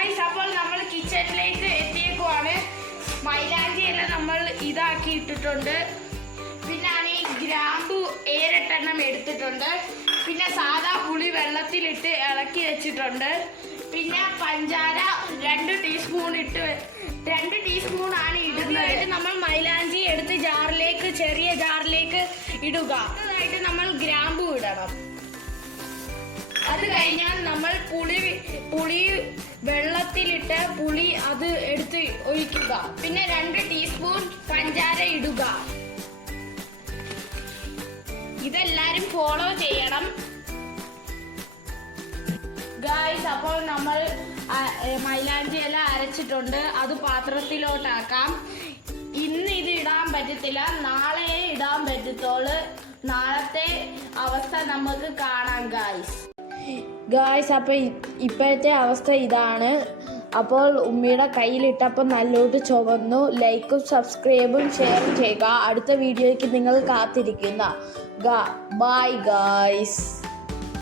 Guys, അപ്പോൾ നമ്മൾ കിച്ചണിലേക്ക് എത്തിയേക്കുവാണ്. മൈലാഞ്ചി എല്ലാം നമ്മൾ ഇതാക്കി ഇട്ടിട്ടുണ്ട്. പിന്നെ ഈ ഗ്രാമ്പു 7-8 എടുത്തിട്ടുണ്ട്. പിന്നെ സാധാ പുളി വെള്ളത്തിലിട്ട് ഇളക്കി വെച്ചിട്ടുണ്ട്. പിന്നെ പഞ്ചാര 2 ടീസ്പൂൺ ഇട്ട് 2 ടീസ്പൂണാണ് ഇടുന്നത്. നമ്മൾ മൈലാഞ്ചി എടുത്ത് ചെറിയ ജാറിലേക്ക് ഇടുക. അതായിട്ട് നമ്മൾ ഗ്രാമ്പു ഇടണം. അത് കഴിഞ്ഞാൽ നമ്മൾ പുളി വെള്ളത്തിലിട്ട് പുളി അത് എടുത്ത് ഒഴിക്കുക. പിന്നെ 2 ടീസ്പൂൺ പഞ്ചാര ഇടുക. ഇതെല്ലാരും ഫോളോ ചെയ്യണം ഗായ്സ്. അപ്പോൾ നമ്മൾ മൈലാഞ്ചി എല്ലാം അരച്ചിട്ടുണ്ട്. അത് പാത്രത്തിലോട്ടാക്കാം. ഇന്ന് ഇത് ഇടാൻ പറ്റത്തില്ല, നാളെ ഇടാൻ പറ്റത്തുള്ളൂ. നാളത്തെ അവസ്ഥ നമുക്ക് കാണാം ഗായ്സ്. അപ്പോൾ ഇപ്പോഴത്തെ അവസ്ഥ ഇതാണ്. അപ്പോൾ ഉമ്മിയുടെ കയ്യിലിട്ടപ്പോൾ നല്ലോട്ട് ചുവന്നു. ലൈക്കും സബ്സ്ക്രൈബും ഷെയറും ചെയ്യുക. അടുത്ത വീഡിയോയ്ക്ക് നിങ്ങൾ കാത്തിരിക്കുന്ന ബൈ ഗായ്സ്.